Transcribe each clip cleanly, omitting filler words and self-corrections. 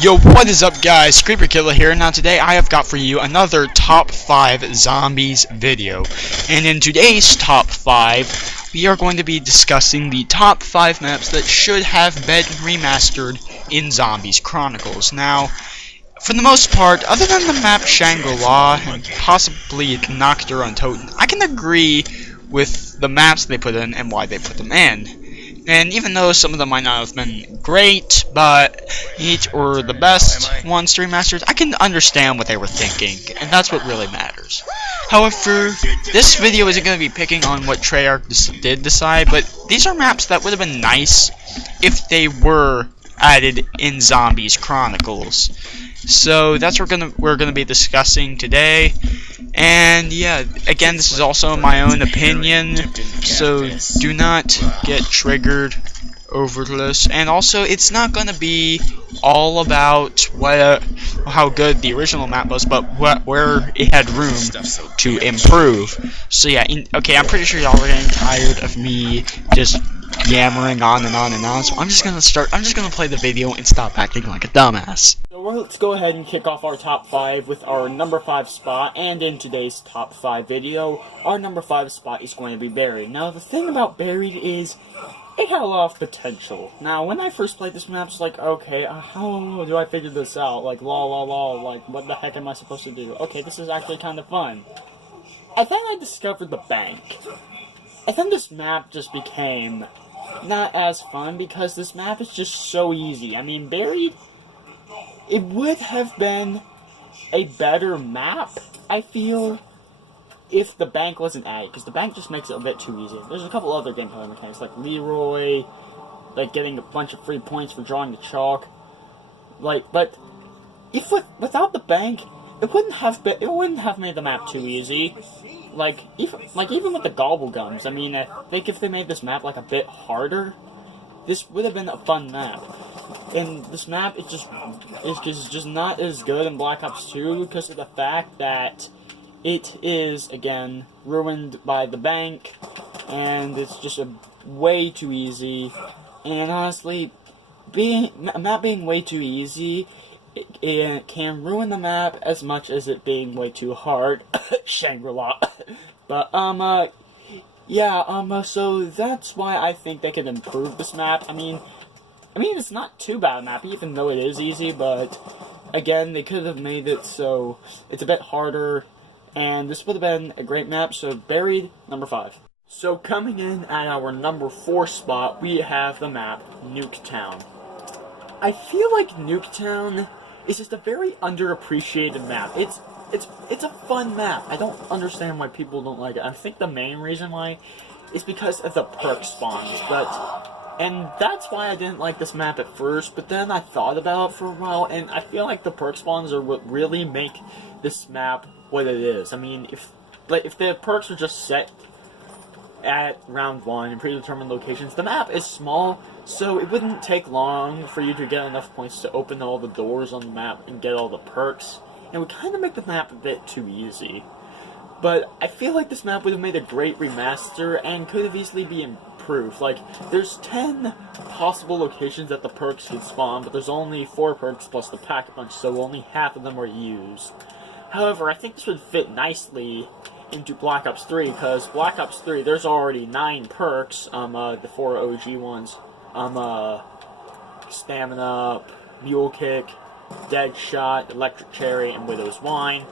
Yo, what is up guys, Creeper Killer here. Now today I have got for you another top 5 zombies video. And in today's top 5, we are going to be discussing the top 5 maps that should have been remastered in Zombies Chronicles. Now, for the most part, other than the map Shangri-La and possibly Nocturne Totem, I can agree with the maps they put in and why they put them in. And even though some of them might not have been great, but each or the best ones to remastered, I can understand what they were thinking, and that's what really matters. However, this video isn't going to be picking on what Treyarch did decide, but these are maps that would have been nice if they were added in Zombies Chronicles. So that's what we're gonna be discussing today. And yeah, again, this is also my own opinion, so do not get triggered over this. And also, it's not gonna be all about how good the original map was, but where it had room to improve. So yeah, okay, I'm pretty sure y'all are getting tired of me just yammering on and on and on, so I'm just gonna play the video and stop acting like a dumbass. So let's go ahead and kick off our top 5 with our number 5 spot, and in today's top 5 video, our number 5 spot is going to be Buried. Now, the thing about Buried is, it had a lot of potential. Now, when I first played this map, it's like, okay, how do I figure this out? Like, like, what the heck am I supposed to do? Okay, this is actually kind of fun. And then I discovered the bank. And then this map just became not as fun because this map is just so easy. I mean, Buried, it would have been a better map, I feel, if the bank wasn't added, because the bank just makes it a bit too easy. There's a couple other gameplay mechanics, like Leroy, like getting a bunch of free points for drawing the chalk. Like, but if without the bank, it wouldn't have made the map too easy. Like even with the gobble gums, I mean, I think if they made this map like a bit harder, this would have been a fun map. And this map is just not as good in Black Ops 2 because of the fact that it is, again, ruined by the bank, and it's just way too easy. And honestly, a map being way too easy, it can ruin the map as much as it being way too hard. Shangri-La. But, yeah, so that's why I think they could improve this map. I mean, it's not too bad a map, even though it is easy, but, again, they could have made it so it's a bit harder, and this would have been a great map. So Buried, number 5. So coming in at our number 4 spot, we have the map Nuke Town. I feel like Nuke Town is just a very underappreciated map. It's a fun map. I don't understand why people don't like it. I think the main reason why is because of the perk spawns, and that's why I didn't like this map at first, but then I thought about it for a while, and I feel like the perk spawns are what really make this map what it is. I mean, if the perks were just set at round 1 in predetermined locations, the map is small, so it wouldn't take long for you to get enough points to open all the doors on the map and get all the perks. It would kind of make the map a bit too easy. But I feel like this map would have made a great remaster and could have easily been improved. Like, there's 10 possible locations that the perks could spawn, but there's only 4 perks plus the Pack-a-Punch, so only half of them are used. However, I think this would fit nicely into Black Ops 3, because Black Ops 3, there's already 9 perks, the 4 OG ones, Stamina Up, Mule Kick, Dead Shot, Electric Cherry, and Widow's Wine.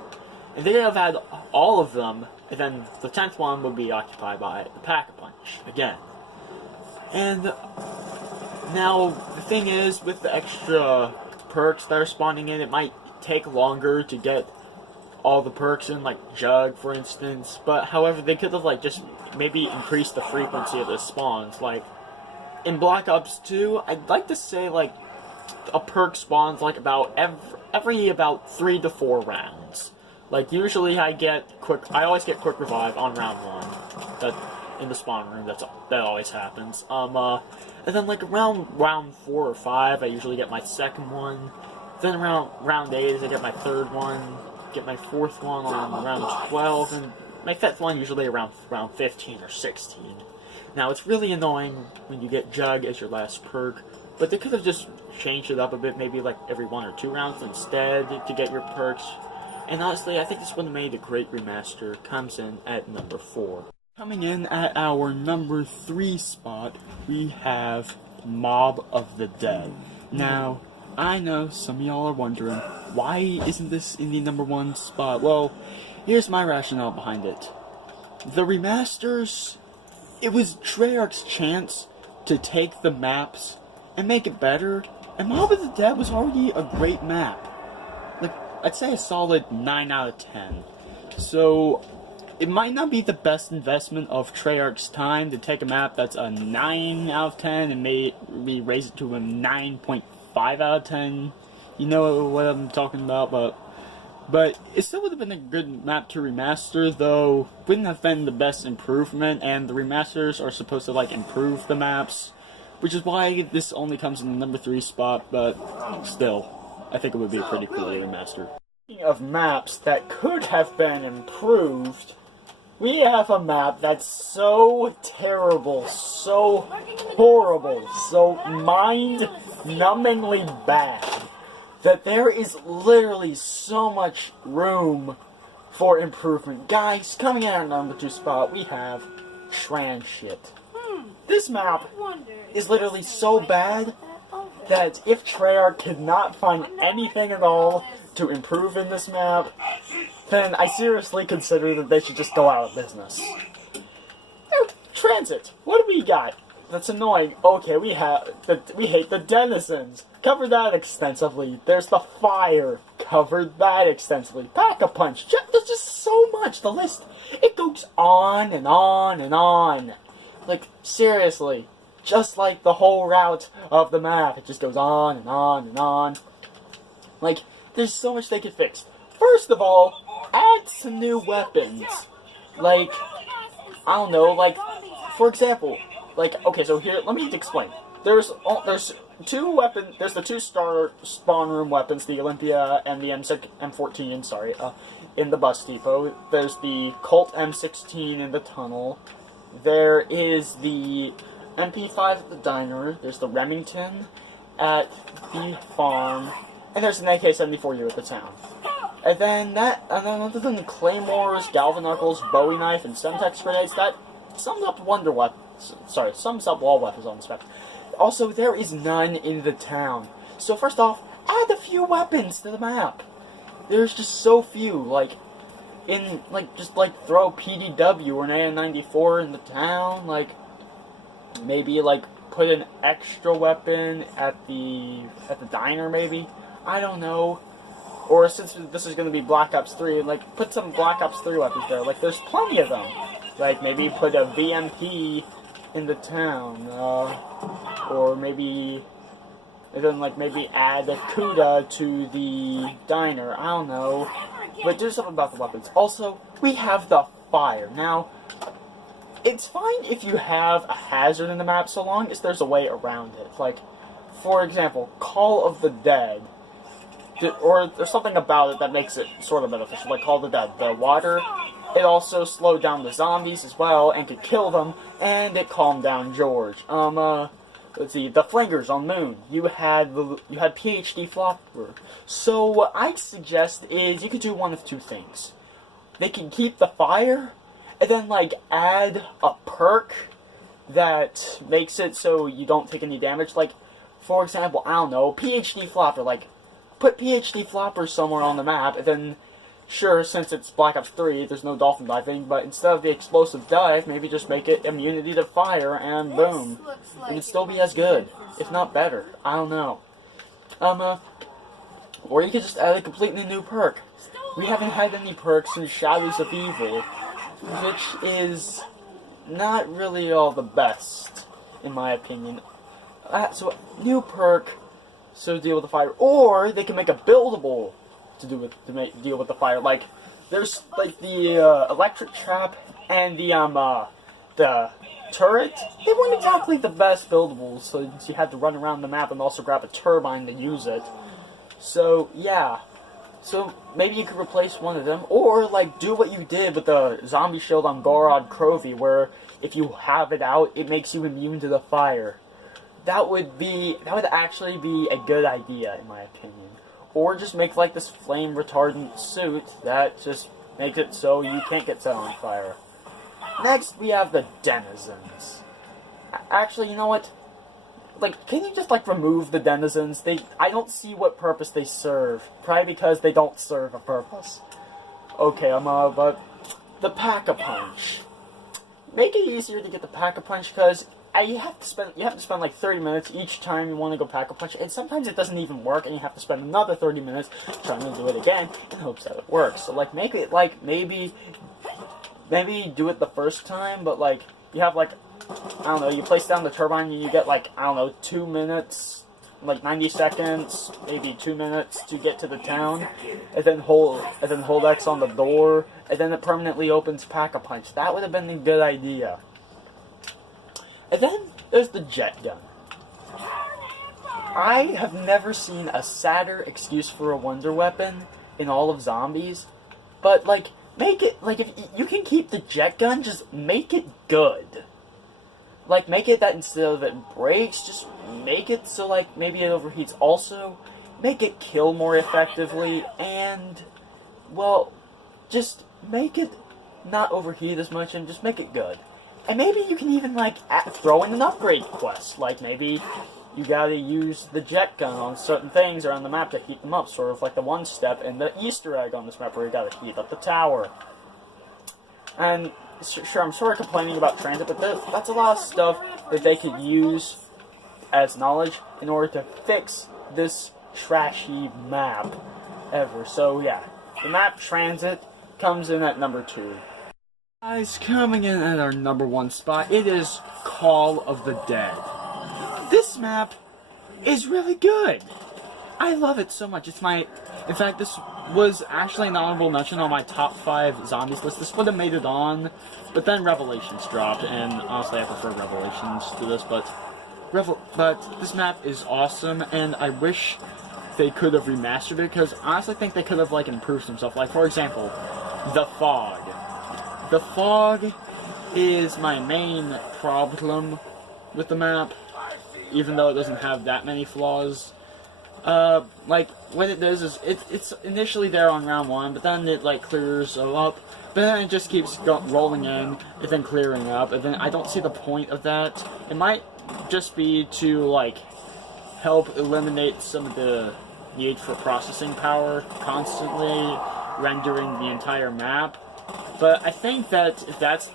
And they could have had all of them, and then the 10th one would be occupied by the Pack-a-Punch, again. And now, the thing is, with the extra perks that are spawning in, it might take longer to get all the perks in, like Jug, for instance. But, however, they could have, like, just maybe increased the frequency of the spawns. Like, in Black Ops 2, I'd like to say, like, a perk spawns, like, about every about 3 to 4 rounds. Like, usually I always get Quick Revive on round 1. That, in the spawn room, that always happens. And then, like, around round 4 or 5, I usually get my second one. Then around round 8, I get my third one. Get my 4th one on round 12, and my 5th one usually around round 15 or 16. Now, it's really annoying when you get Jug as your last perk, but they could have just change it up a bit, maybe like every 1 or 2 rounds instead to get your perks. And honestly, I think this would have made a great remaster. Comes in at number 4. Coming in at our number 3 spot, we have Mob of the Dead. Now, I know some of y'all are wondering, why isn't this in the number 1 spot? Well, here's my rationale behind it. The remasters, it was Treyarch's chance to take the maps and make it better, and Mob of the Dead was already a great map. Like, I'd say a solid 9 out of 10. So, it might not be the best investment of Treyarch's time to take a map that's a 9 out of 10 and maybe raise it to a 9.5 out of 10. You know what I'm talking about, but it still would have been a good map to remaster, though wouldn't have been the best improvement, and the remasters are supposed to, like, improve the maps, which is why this only comes in the number 3 spot, but still, I think it would be a pretty cool remaster. Speaking of maps that could have been improved, we have a map that's so terrible, so horrible, so mind-numbingly bad, that there is literally so much room for improvement. Guys, coming in at our number 2 spot, we have Transhit. This map is literally so bad that if Treyarch could not find anything at all to improve in this map, then I seriously consider that they should just go out of business. Transit, what do we got? That's annoying. Okay, we hate the denizens. Covered that extensively. There's the fire. Covered that extensively. Pack-a-punch. There's just so much. The list, it goes on and on and on. Like, seriously. Just like the whole route of the map. It just goes on and on and on. Like, there's so much they could fix. First of all, add some new weapons. Like, I don't know, like, for example, like, okay, so here, let me explain. There's 2 weapons, there's the 2 starter spawn room weapons, the Olympia and the M14, in the bus depot. There's the Colt M16 in the tunnel. There is the MP5 at the diner. There's the Remington at the farm. And there's an AK-74U at the town. And then other than the Claymores, Galvanuckles, Bowie Knife, and Semtex grenades, that sums up sums up wall weapons on the spec. Also, there is none in the town. So first off, add a few weapons to the map. There's just so few, just throw PDW or an AN-94 in the town, maybe, put an extra weapon at the diner, maybe? I don't know. Or since this is going to be Black Ops 3, put some Black Ops 3 weapons there. There's plenty of them. Maybe put a VMP in the town. Or maybe... And then, maybe add a CUDA to the diner. I don't know. But do something about the weapons. Also, we have the fire. Now, it's fine if you have a hazard in the map so long as there's a way around it. For example, Call of the Dead. Or there's something about it that makes it sort of beneficial, like Call of the Dead. The water, it also slowed down the zombies as well, and could kill them, and it calmed down George. Let's see, the Flingers on Moon. You had PhD Flopper. So what I'd suggest is you could do one of 2 things. They can keep the fire, and then, add a perk that makes it so you don't take any damage. For example, I don't know, PhD Flopper, put PhD Flopper somewhere on the map, and then, sure, since it's Black Ops 3, there's no dolphin diving, but instead of the explosive dive, maybe just make it immunity to fire, and boom. It'd still be as good, if not better. I don't know. Or you could just add a completely new perk. We haven't had any perks since Shadows of Evil, which is not really all the best, in my opinion. So, new perk... So deal with the fire, or they can make a buildable to deal with the fire. There's the electric trap and the turret. They weren't exactly the best buildables, so you had to run around the map and also grab a turbine to use it. So yeah, so maybe you could replace one of them, or do what you did with the zombie shield on Gorod Krovi, where if you have it out, it makes you immune to the fire. that would actually be a good idea in my opinion. Or just make like this flame retardant suit that just makes it so you can't get set on fire. Next, we have the denizens. Actually, you know what? Like, can you just, like, remove the denizens? I don't see what purpose they serve. Probably because they don't serve a purpose. Okay, but the Pack-a-Punch. Make it easier to get the Pack-a-Punch, because you have to spend like 30 minutes each time you want to go Pack-a-Punch, and sometimes it doesn't even work, and you have to spend another 30 minutes trying to do it again in hopes that it works. So, like, make it, like, maybe do it the first time, but, like, you have, like, I don't know, you place down the turbine and you get, like, I don't know, 2 minutes, like 90 seconds, maybe 2 minutes to get to the town, and then hold X on the door, and then it permanently opens Pack-a-Punch. That would have been a good idea. And then there's the jet gun. I have never seen a sadder excuse for a wonder weapon in all of Zombies, but, like, make it, like, if you can keep the jet gun, just make it good. Like, make it that instead of it breaks, just make it so, like, maybe it overheats. Also, make it kill more effectively, and, well, just make it not overheat as much, and just make it good. And maybe you can even, like, throw in an upgrade quest. Like, maybe you gotta use the jet gun on certain things around the map to heat them up, sort of like the one step in the Easter egg on this map where you gotta heat up the tower. And sure, I'm sort of complaining about transit, but that's a lot of stuff that they could use as knowledge in order to fix this trashy map ever. So yeah, the map transit comes in at number 2. Guys, coming in at our number 1 spot, it is Call of the Dead. This map is really good. I love it so much. In fact, this was actually an honorable mention on my top 5 zombies list. This would have made it on, but then Revelations dropped, and honestly I prefer Revelations to this, but this map is awesome, and I wish they could have remastered it, because I honestly think they could have, like, improved some stuff. Like, for example, the fog. The fog is my main problem with the map, even though it doesn't have that many flaws. Like, what it does is, it's initially there on round 1, but then it, like, clears up, but then it just keeps rolling in, and then clearing up, and then I don't see the point of that. It might just be to, like, help eliminate some of the need for processing power, constantly rendering the entire map. But I think that if that's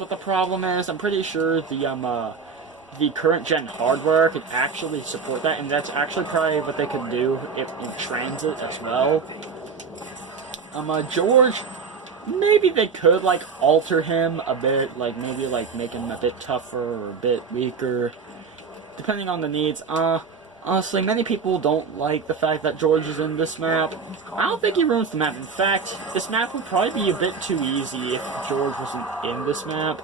what the problem is, I'm pretty sure the current gen hardware could actually support that, and that's actually probably what they could do in transit as well. George, maybe they could, like, alter him a bit, like, maybe, like, make him a bit tougher or a bit weaker, depending on the needs. Honestly, many people don't like the fact that George is in this map. I don't think he ruins the map. In fact, this map would probably be a bit too easy if George wasn't in this map.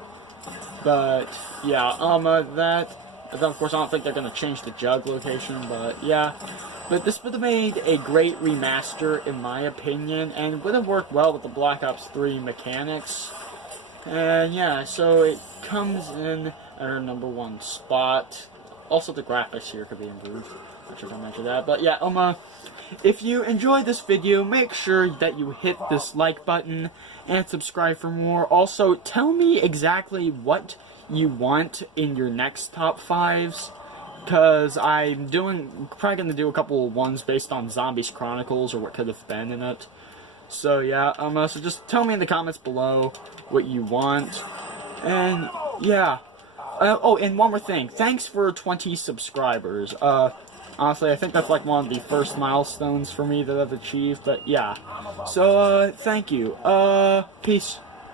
But, yeah, then of course I don't think they're going to change the jug location, but yeah. But this would have made a great remaster, in my opinion, and would have worked well with the Black Ops 3 mechanics. And yeah, so it comes in at our number 1 spot. Also, the graphics here could be improved. Not sure if I mentioned that, but yeah, if you enjoyed this video, make sure that you hit this like button and subscribe for more. Also, tell me exactly what you want in your next top 5s, because I'm probably going to do a couple of ones based on Zombies Chronicles or what could have been in it. So yeah, so just tell me in the comments below what you want, and yeah. Oh, and one more thing. Thanks for 20 subscribers. Honestly, I think that's like one of the first milestones for me that I've achieved, but yeah. So, thank you. Peace.